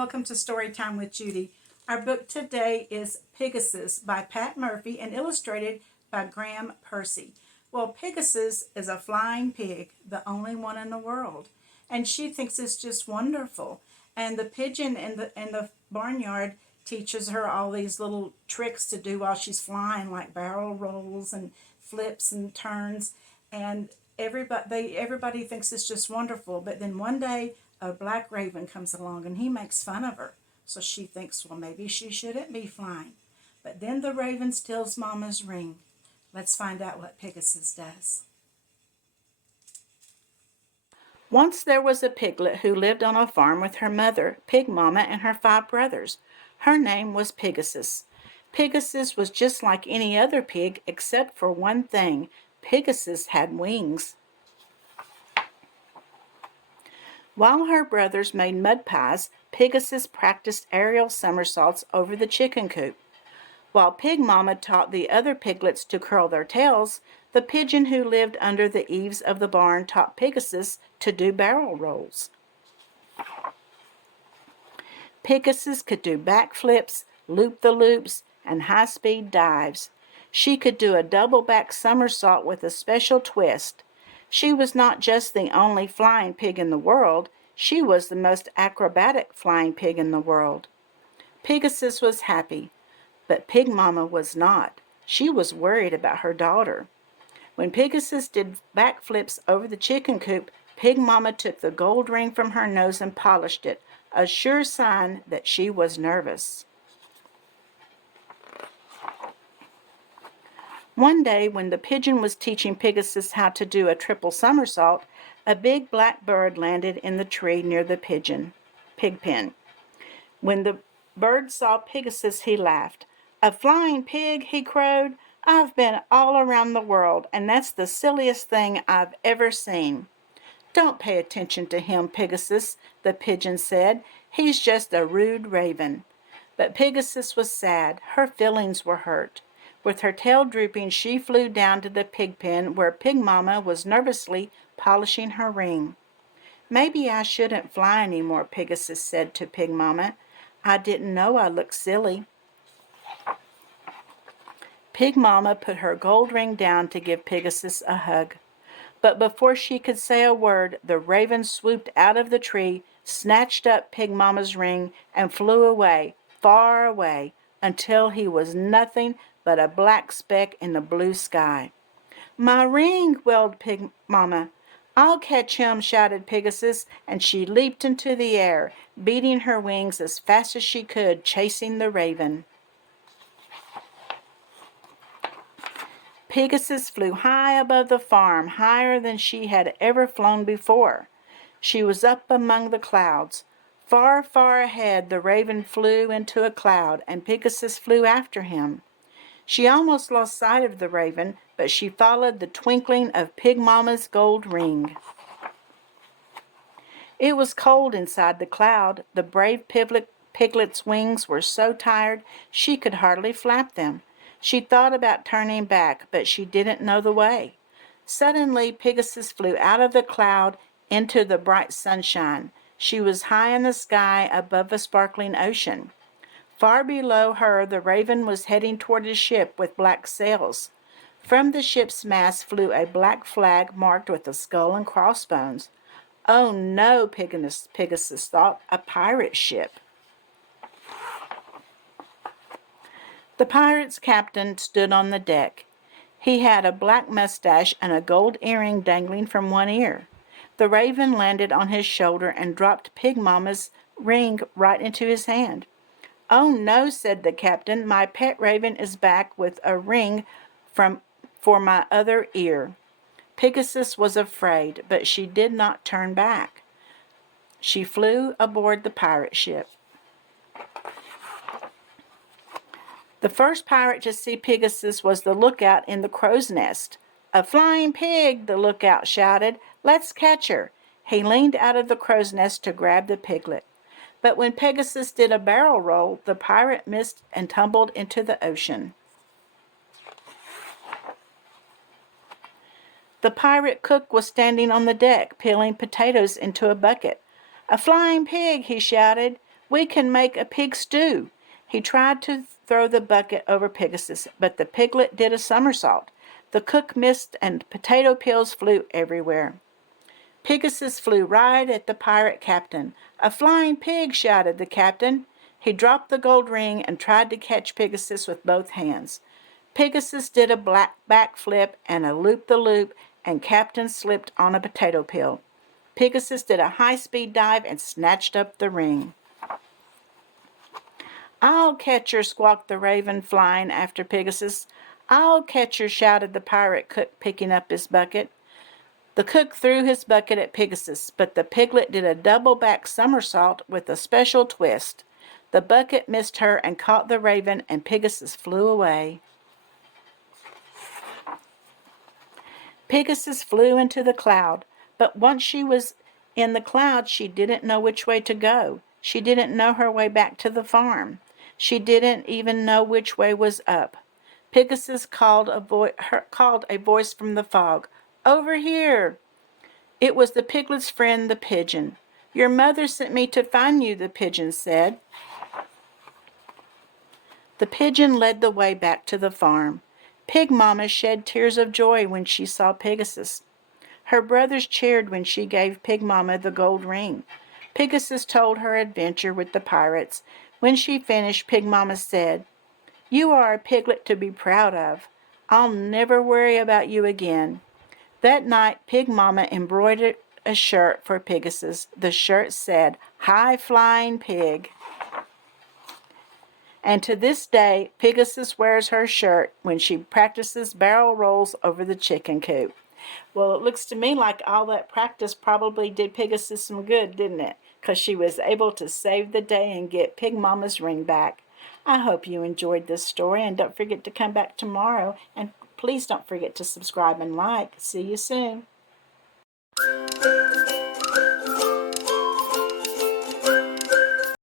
welcome to Storytime with Judy. Our book today is Pigasus by Pat Murphy and illustrated by Graham Percy. Well, Pigasus is a flying pig, the only one in the world, and she thinks it's just wonderful. And the pigeon in the barnyard teaches her all these little tricks to do while she's flying, like barrel rolls and flips and turns. And everybody thinks it's just wonderful. But then one day a black raven comes along and he makes fun of her. So she thinks, well, maybe she shouldn't be flying. But then the raven steals Mama's ring. Let's find out what Pigasus does. Once there was a piglet who lived on a farm with her mother, Pig Mama, and her 5 brothers. Her name was Pigasus. Pigasus was just like any other pig except for one thing. Pigasus had wings. While her brothers made mud pies, Pigasus practiced aerial somersaults over the chicken coop. While Pig Mama taught the other piglets to curl their tails, the pigeon who lived under the eaves of the barn taught Pigasus to do barrel rolls. Pigasus could do backflips, loop-the-loops, and high-speed dives. She could do a double-back somersault with a special twist. She was not just the only flying pig in the world, she was the most acrobatic flying pig in the world. Pigasus was happy, but Pig Mama was not. She was worried about her daughter. When Pigasus did backflips over the chicken coop, Pig Mama took the gold ring from her nose and polished it, a sure sign that she was nervous. One day, when the pigeon was teaching Pigasus how to do a triple somersault, a big black bird landed in the tree near the pig pen. When the bird saw Pigasus, he laughed. "A flying pig," he crowed. "I've been all around the world, and that's the silliest thing I've ever seen." "Don't pay attention to him, Pigasus," the pigeon said. "He's just a rude raven." But Pigasus was sad. Her feelings were hurt. With her tail drooping, she flew down to the pig pen where Pig Mama was nervously polishing her ring. "Maybe I shouldn't fly any more," Pigasus said to Pig Mama. "I didn't know I looked silly." Pig Mama put her gold ring down to give Pigasus a hug. But before she could say a word, the raven swooped out of the tree, snatched up Pig Mama's ring, and flew away, far away, until he was nothing but a black speck in the blue sky. "My ring!" wailed Pig Mama. "I'll catch him!" shouted Pigasus, and she leaped into the air, beating her wings as fast as she could, chasing the raven. Pigasus flew high above the farm, higher than she had ever flown before. She was up among the clouds. Far, far ahead, the raven flew into a cloud, and Pigasus flew after him. She almost lost sight of the raven, but she followed the twinkling of Pig Mama's gold ring. It was cold inside the cloud. The brave piglet's wings were so tired she could hardly flap them. She thought about turning back, but she didn't know the way. Suddenly, Pigasus flew out of the cloud into the bright sunshine. She was high in the sky above a sparkling ocean. Far below her, the raven was heading toward a ship with black sails. From the ship's mast flew a black flag marked with a skull and crossbones. "Oh no," Pigasus thought, "a pirate ship." The pirate's captain stood on the deck. He had a black mustache and a gold earring dangling from one ear. The raven landed on his shoulder and dropped Pig Mama's ring right into his hand. "Oh no," said the captain, "my pet raven is back with a ring for my other ear." Pigasus was afraid, but she did not turn back. She flew aboard the pirate ship. The first pirate to see Pigasus was the lookout in the crow's nest. "A flying pig," the lookout shouted. "Let's catch her." He leaned out of the crow's nest to grab the piglet. But when Pigasus did a barrel roll, the pirate missed and tumbled into the ocean. The pirate cook was standing on the deck, peeling potatoes into a bucket. "A flying pig," he shouted. We can make a pig stew." He tried to throw the bucket over Pigasus, but the piglet did a somersault. The cook missed, and potato peels flew everywhere. Pigasus flew right at the pirate captain. "A flying pig!" shouted the captain. He dropped the gold ring and tried to catch Pigasus with both hands. Pigasus did a backflip and a loop-the-loop, and Captain slipped on a potato peel. Pigasus did a high-speed dive and snatched up the ring. "I'll catch her," squawked the raven, flying after Pigasus. "I'll catch her," shouted the pirate cook, picking up his bucket. The cook threw his bucket at Pigasus, but the piglet did a double-back somersault with a special twist. The bucket missed her and caught the raven, and Pigasus flew away. Pigasus flew into the cloud, but once she was in the cloud, she didn't know which way to go. She didn't know her way back to the farm. She didn't even know which way was up. Pigasus called a voice from the fog. "Over here!" It was the piglet's friend, the pigeon. "Your mother sent me to find you," the pigeon said. The pigeon led the way back to the farm. Pig Mama shed tears of joy when she saw Pigasus. Her brothers cheered when she gave Pig Mama the gold ring. Pigasus told her adventure with the pirates. When she finished, Pig Mama said, "You are a piglet to be proud of. I'll never worry about you again." That night, Pig Mama embroidered a shirt for Pigasus. The shirt said, "High Flying Pig." And to this day, Pigasus wears her shirt when she practices barrel rolls over the chicken coop. Well, it looks to me like all that practice probably did Pigasus some good, didn't it? Because she was able to save the day and get Pig Mama's ring back. I hope you enjoyed this story, and don't forget to come back tomorrow. And please don't forget to subscribe and like. See you soon.